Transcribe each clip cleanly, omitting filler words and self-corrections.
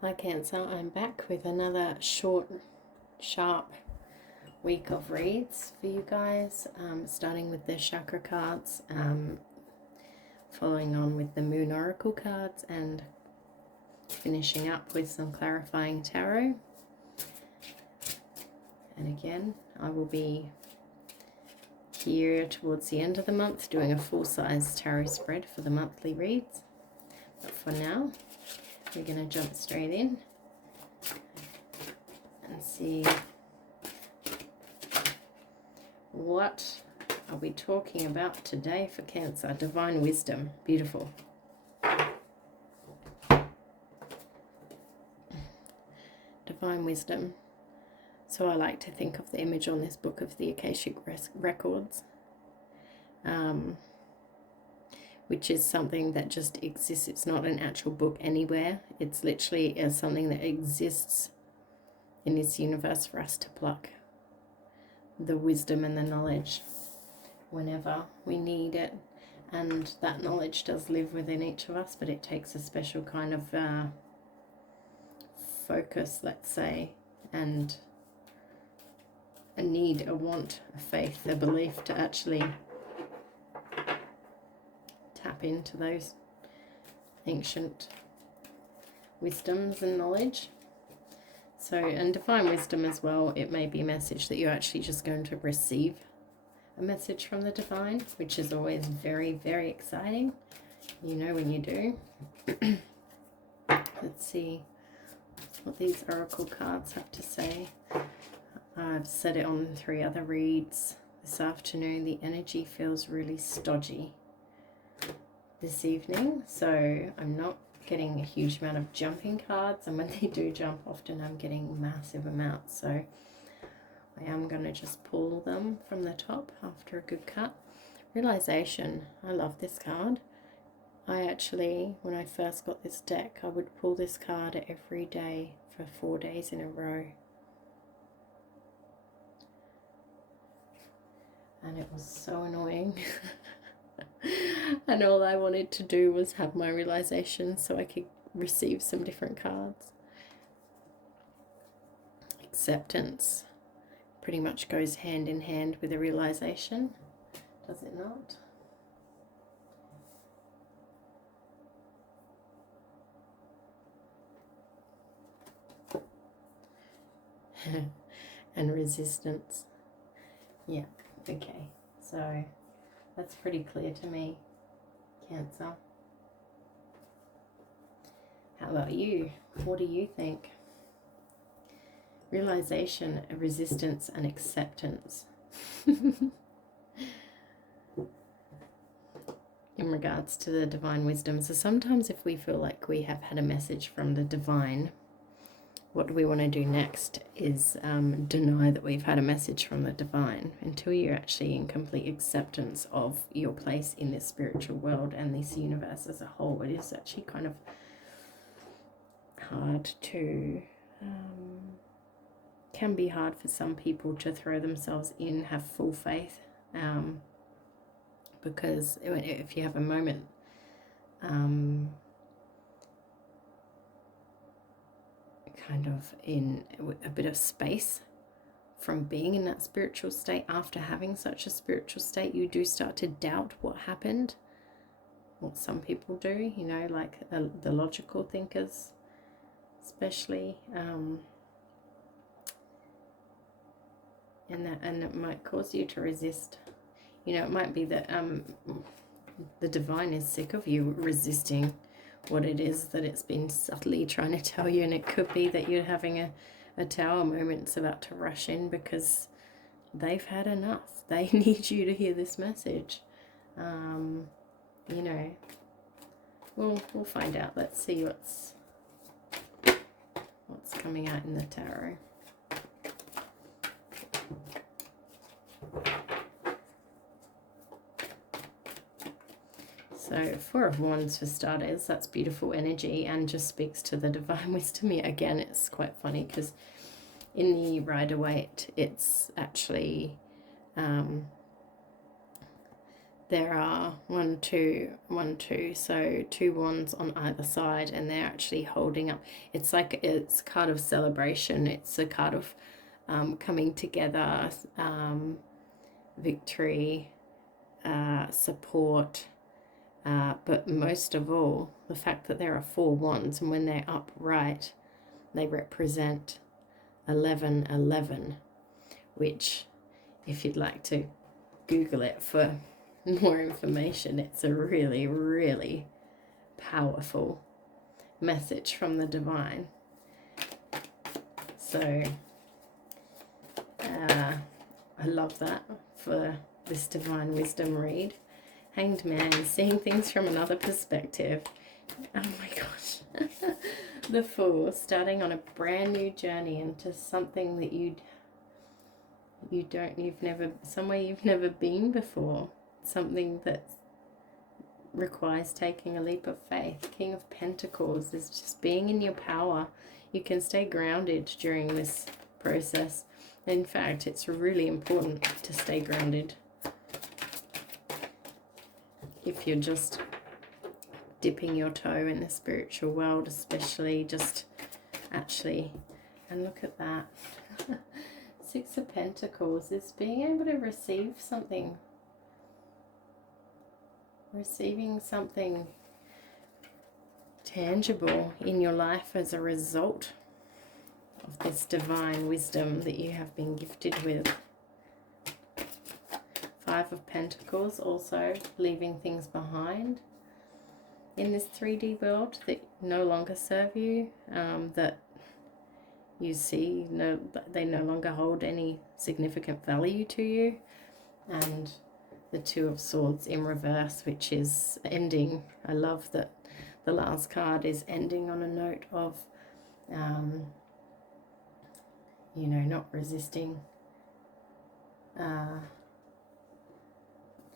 Hi Cancer, I'm back with another short, sharp week of reads for you guys, starting with the chakra cards, following on with the moon oracle cards, and finishing up with some clarifying tarot. And again, I will be here towards the end of the month doing a full-size tarot spread for the monthly reads, but for now we're going to jump straight in and see what are we talking about today for Cancer. Divine wisdom. Beautiful. Divine wisdom. So I like to think of the image on this book of the Akashic Records, which is something that just exists. It's not an actual book anywhere. It's literally something that exists in this universe for us to pluck the wisdom and the knowledge whenever we need it. And that knowledge does live within each of us, but it takes a special kind of focus, let's say, and a need, a want, a faith, a belief to actually tap into those ancient wisdoms and knowledge. So, and divine wisdom as well, it may be a message that you're actually just going to receive a message from the divine, which is always very, very exciting, you know, when you do. Let's see what these oracle cards have to say. I've said it on 3 other reads this afternoon. The energy feels really stodgy this evening, so I'm not getting a huge amount of jumping cards, and when they do jump, often I'm getting massive amounts, so I am going to just pull them from the top after a good cut. Realization. I love this card. I actually, when I first got this deck, I would pull this card every day for 4 days in a row, and it was so annoying. And all I wanted to do was have my realization so I could receive some different cards. Acceptance pretty much goes hand in hand with a realization, does it not? And resistance. Yeah, okay, so that's pretty clear to me, Cancer. How about you? What do you think? Realization, resistance, and acceptance. In regards to the divine wisdom. So sometimes if we feel like we have had a message from the divine, what we want to do next is deny that we've had a message from the divine until you're actually in complete acceptance of your place in this spiritual world and this universe as a whole. It is actually kind of hard to, can be hard for some people to throw themselves in, have full faith, because if you have a moment, kind of in a bit of space from being in that spiritual state, after having such a spiritual state, you do start to doubt what happened, what some people do, you know, like the logical thinkers especially, and it might cause you to resist. You know, it might be that the divine is sick of you resisting what it is that it's been subtly trying to tell you, and it could be that you're having a tower moment. It's about to rush in because they've had enough. They need you to hear this message. You know, we'll find out. Let's see what's coming out in the tarot. So 4 of Wands for starters, that's beautiful energy and just speaks to the divine wisdom. Again, it's quite funny because in the Rider-Waite, it's actually there are 1, 2, 1, 2, so 2 wands on either side, and they're actually holding up. It's like, it's a card of celebration. It's a card of coming together, victory, support, but most of all, the fact that there are 4 wands, and when they're upright, they represent 1111, which, if you'd like to Google it for more information, it's a really, really powerful message from the divine. So I love that for this divine wisdom read. Hanged Man, seeing things from another perspective. Oh my gosh. The Fool, starting on a brand new journey into something that somewhere you've never been before. Something that requires taking a leap of faith. King of Pentacles is just being in your power. You can stay grounded during this process. In fact, it's really important to stay grounded. If you're just dipping your toe in the spiritual world, especially, just actually, and look at that. 6 of Pentacles is being able to receive something. Receiving something tangible in your life as a result of this divine wisdom that you have been gifted with. 5 of Pentacles, also leaving things behind in this 3D world that no longer serve you, that you see they no longer hold any significant value to you. And the 2 of Swords in reverse, which is ending. I love that the last card is ending on a note of you know, not resisting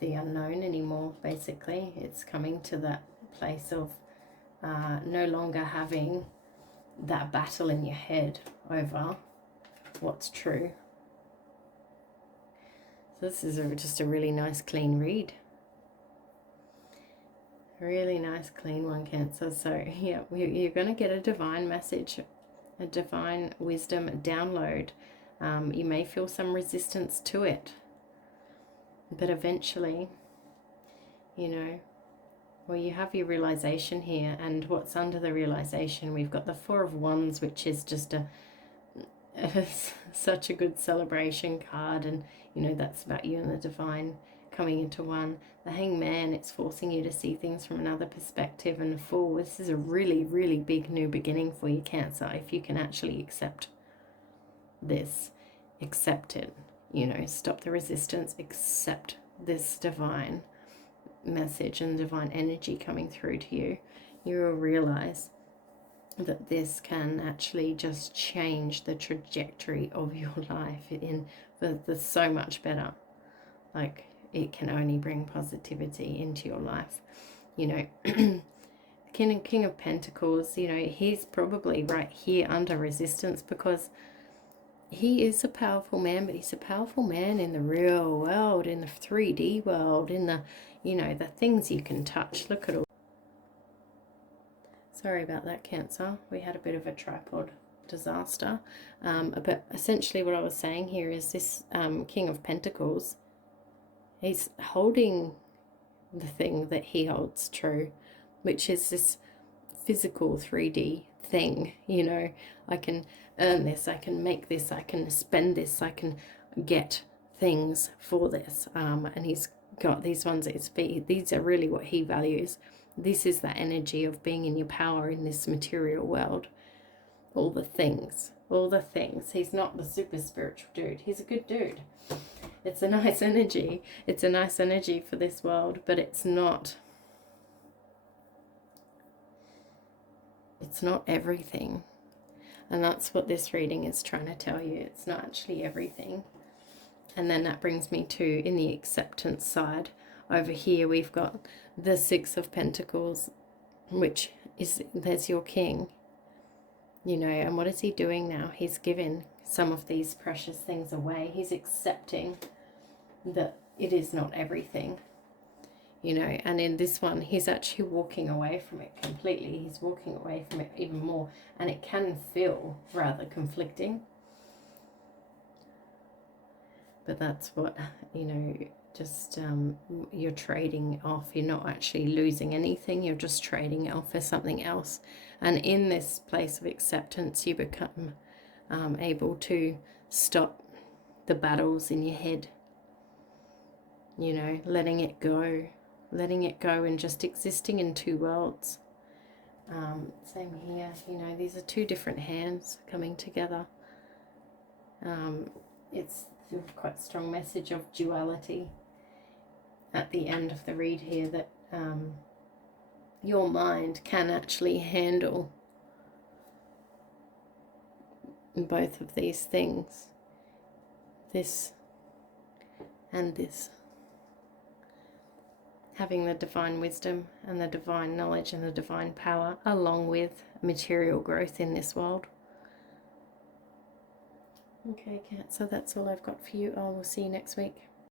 the unknown anymore. Basically, it's coming to that place of no longer having that battle in your head over what's true. So this is just a really nice clean read. Really nice clean one, Cancer. So yeah, you're going to get a divine message, a divine wisdom download. You may feel some resistance to it, but eventually, you know, well, you have your realization here. And what's under the realization, we've got the 4 of Wands, which is just such a good celebration card. And you know, that's about you and the divine coming into one. The Hanged Man, it's forcing you to see things from another perspective. And the Fool, this is a really, really big new beginning for you, Cancer. If you can actually accept this, accept it, you know, stop the resistance, accept this divine message and divine energy coming through to you, you will realize that this can actually just change the trajectory of your life in the so much better. Like, it can only bring positivity into your life. You know, King of Pentacles, you know, he's probably right here under resistance because he is a powerful man, but he's a powerful man in the real world, in the 3D world, in the, you know, the things you can touch. Look at all. Sorry about that, Cancer. We had a bit of a tripod disaster. But essentially what I was saying here is this King of Pentacles, he's holding the thing that he holds true, which is this physical 3D thing. You know, I can earn this, I can make this, I can spend this, I can get things for this. And he's got these ones at his feet. These are really what he values. This is that energy of being in your power in this material world. All the things, all the things. He's not the super spiritual dude. He's a good dude. It's a nice energy. It's a nice energy for this world, but it's not everything. And that's what this reading is trying to tell you. It's not actually everything. And then that brings me to, in the acceptance side, over here we've got the 6 of Pentacles, which is, there's your king. You know, and what is he doing now? He's giving some of these precious things away. He's accepting that it is not everything. you know, and in this one, he's actually walking away from it completely. He's walking away from it even more, and it can feel rather conflicting. But that's what, you know, just you're trading off. You're not actually losing anything. You're just trading it off for something else. And in this place of acceptance, you become able to stop the battles in your head. You know, letting it go and just existing in two worlds. Same here, you know, these are two different hands coming together. It's quite a strong message of duality at the end of the read here, that your mind can actually handle both of these things, this and this. Having the divine wisdom and the divine knowledge and the divine power, along with material growth in this world. Okay, Cat, so that's all I've got for you. I will see you next week.